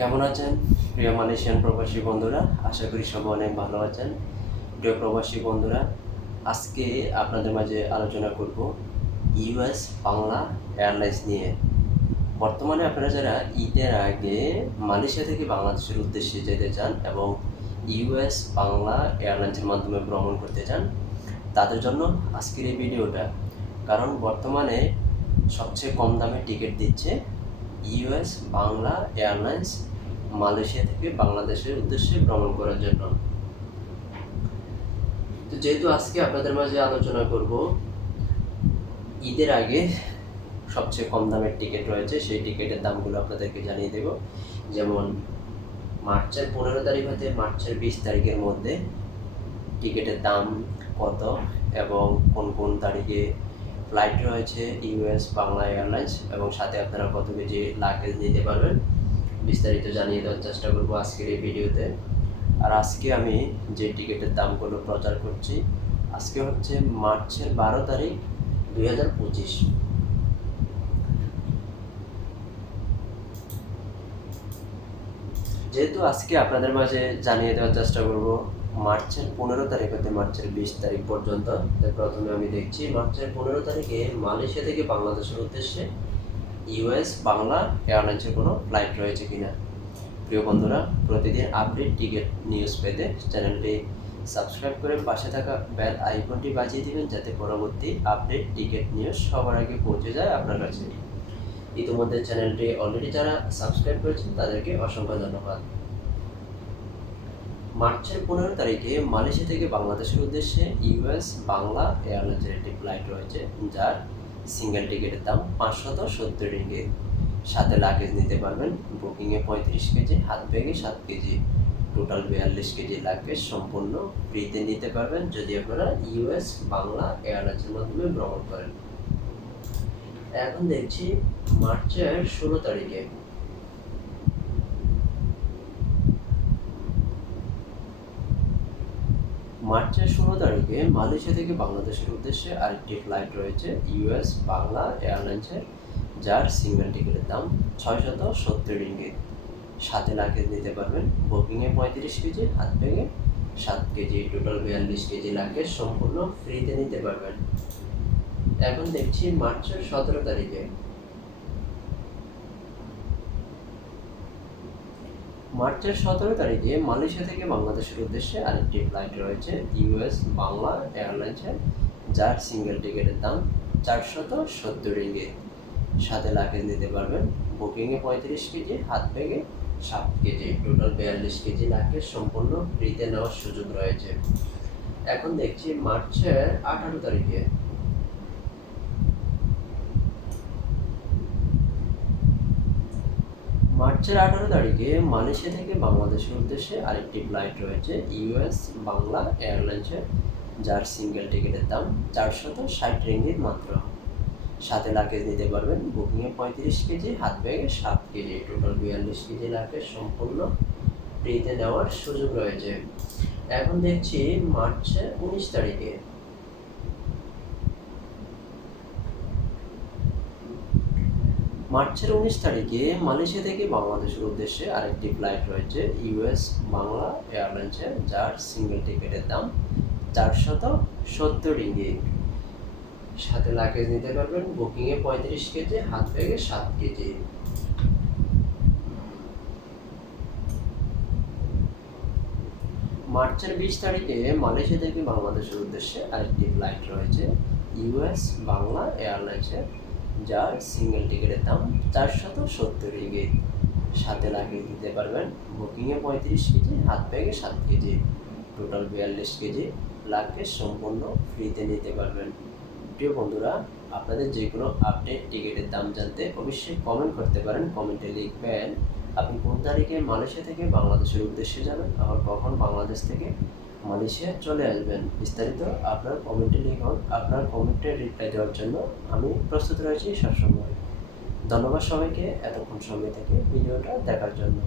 কেমন আছেন প্রিয় মালয়েশিয়ান প্রবাসী বন্ধুরা? আশা করি সবাই অনেক ভালো আছেন। প্রিয় প্রবাসী বন্ধুরা, আজকে আপনাদের মাঝে আলোচনা করব ইউএস বাংলা এয়ারলাইন্স নিয়ে। বর্তমানে আপনারা যারা ঈদের আগে মালয়েশিয়া থেকে বাংলাদেশের উদ্দেশ্যে যেতে চান এবং ইউএস বাংলা এয়ারলাইন্সের মাধ্যমে ভ্রমণ করতে চান, তাদের জন্য আজকের এই ভিডিওটা। কারণ বর্তমানে সবচেয়ে কম দামে টিকিট দিচ্ছে ইউএস বাংলা এয়ারলাইন্স মালয়েশিয়া থেকে বাংলাদেশের উদ্দেশ্যে ভ্রমণ করার জন্য। তো যেহেতু আজকে আপনাদের মাঝে আলোচনা করব ঈদের আগে সবচেয়ে কম দামের টিকিট রয়েছে, সেই টিকিটের দামগুলো আপনাদেরকে জানিয়ে দেব। যেমন মার্চের 15 তারিখ হতে মার্চের 20 তারিখের মধ্যে টিকিটের দাম কত এবং কোন কোন তারিখে ফ্লাইট রয়েছে ইউএস বাংলা এয়ারলাইন্স, এবং সাথে আপনারা কত কেজি লাগেজ নিতে পারবেন, বিস্তারিত জানিয়ে দেওয়ার চেষ্টা করবো আজকের এই ভিডিওতে। আর আজকে আমি যে টিকিটের দামগুলো প্রচার করছি, আজকে হচ্ছে মার্চের 12 তারিখ 2025। যেহেতু আজকে আপনাদের মাঝে জানিয়ে দেওয়ার চেষ্টা করব মার্চের 15 তারিখ হতে মার্চের 20 তারিখ পর্যন্ত, তাই প্রথমে আমি দেখছি মার্চের 15 তারিখে মালয়েশিয়া থেকে বাংলাদেশের উদ্দেশ্যে ইউএস বাংলা এয়ারলাইন্সের কোনো ফ্লাইট রয়েছে কিনা। প্রিয় বন্ধুরা, প্রতিদিন আপডেট টিকিট নিউজ পেতে চ্যানেলটি সাবস্ক্রাইব করে পাশে থাকা বেল আইকনটি বাজিয়ে দিবেন, যাতে পরবর্তী আপডেট টিকিট নিউজ সবার আগে পৌঁছে যায় আপনার কাছে। ইতিমধ্যে চ্যানেলটি অলরেডি যারা সাবস্ক্রাইব করেছেন তাদেরকে অসংখ্য ধন্যবাদ। মার্চের 15 তারিখে মালয়েশিয়া থেকে বাংলাদেশের উদ্দেশ্যে ইউএস বাংলা এয়ারলাইন্সের একটি ফ্লাইট রয়েছে, যার সিঙ্গেল টিকিটের দাম 570 রিঙ্গিত। সাথে লাগেজ নিতে পারবেন, বুকিংয়ে 35 কেজি, হাত ব্যাগে 7 কেজি, টোটাল 42 কেজি লাগেজ সম্পূর্ণ ফ্রিতে নিতে পারবেন যদি আপনারা ইউএস বাংলা এয়ারলাইন্সের মাধ্যমে ভ্রমণ করেন। এখন দেখছি মার্চের 16 তারিখে মালয়েশিয়া থেকে বাংলাদেশের উদ্দেশ্যে আরেকটি ফ্লাইট রয়েছে ইউএস বাংলা এয়ারলাইন্সের, যার সিঙ্গেল টিকিটের দাম 670 রিঙ্গিত। সাথে লাগেজ নিতে পারবেন, বুকিংয়ে 35 কেজি, হাত ব্যাগে 7 কেজি, টোটাল 42 কেজি লাগেজ সম্পূর্ণ ফ্রিতে নিতে পারবেন। এখন দেখছি মার্চের 17 তারিখে মালয়েশিয়া থেকে বাংলাদেশের উদ্দেশ্যে আরেকটি ফ্লাইট রয়েছে ইউএস বাংলা এয়ারলাইন্সের, যার সিঙ্গেল টিকিটের দাম 470 রিঙ্গিত। সাথে লাগেজ নিতে পারবেন, বুকিংয়ে 35 কেজি, হাত ব্যাগে 7 কেজি, টোটাল 42 কেজি লাগেজ সম্পূর্ণ ফ্রিতে নেওয়ার সুযোগ রয়েছে। এখন দেখছি মার্চের 18 তারিখে মালয়েশিয়া থেকে বাংলাদেশের উদ্দেশ্যে আরেকটি ফ্লাইট রয়েছে ইউএস বাংলা এয়ারলাইন্সের, যার সিঙ্গেল টিকিটের দাম 460 রিঙ্গিত মাত্র। সাথে লাগেজ নিতে পারবেন, বুকিংয়ে 35 কেজি, হাত ব্যাগে 7 কেজি, টোটাল 42 কেজি লাগেজ সম্পূর্ণ ফ্রিতে নেওয়ার সুযোগ রয়েছে। এখন দেখছি মার্চের 19 তারিখে মালয়েশিয়া থেকে বাংলাদেশের উদ্দেশ্যে আরেকটি ফ্লাইট রয়েছে ইউএস বাংলা এয়ারলাইন্সের, যার সিঙ্গেল টিকিটের দাম 470 রিঙ্গিত। সাথে লাগেজ নিতে পারবেন, বুকিংয়ে 35 কেজি, হাত ব্যাগে 7 কেজি। মার্চের 20 তারিখে মালয়েশিয়া থেকে বাংলাদেশের উদ্দেশ্যে আরেকটি ফ্লাইট রয়েছে ইউএস বাংলা এয়ারলাইন্সের, যার সিঙ্গেল টিকিটের দাম 470 রিঙ্গিত। সাথে লাগেজ দিতে পারবেন, বুকিংয়ে 35 কেজি, হাত ব্যাগে 7 কেজি, টোটাল 42 কেজি লাগেজ সম্পূর্ণ ফ্রিতে নিতে পারবেন। প্রিয় বন্ধুরা, আপনাদের যে কোনো আপডেট টিকিটের দাম জানতে অবশ্যই কমেন্ট করতে পারেন। কমেন্টে লিখবেন আপনি কোন তারিখে মালয়েশিয়া থেকে বাংলাদেশের উদ্দেশ্যে যাবেন, আবার কখন বাংলাদেশ থেকে মালয়েশিয়া চলে আসবেন। বিস্তারিত আপনার কমেন্টে লিখুন। আপনার কমেন্টে রিপ্লাই দেওয়ার জন্য আমি প্রস্তুত রয়েছি সবসময়। ধন্যবাদ সবাইকে এতক্ষণ সময় থেকে ভিডিওটা দেখার জন্য।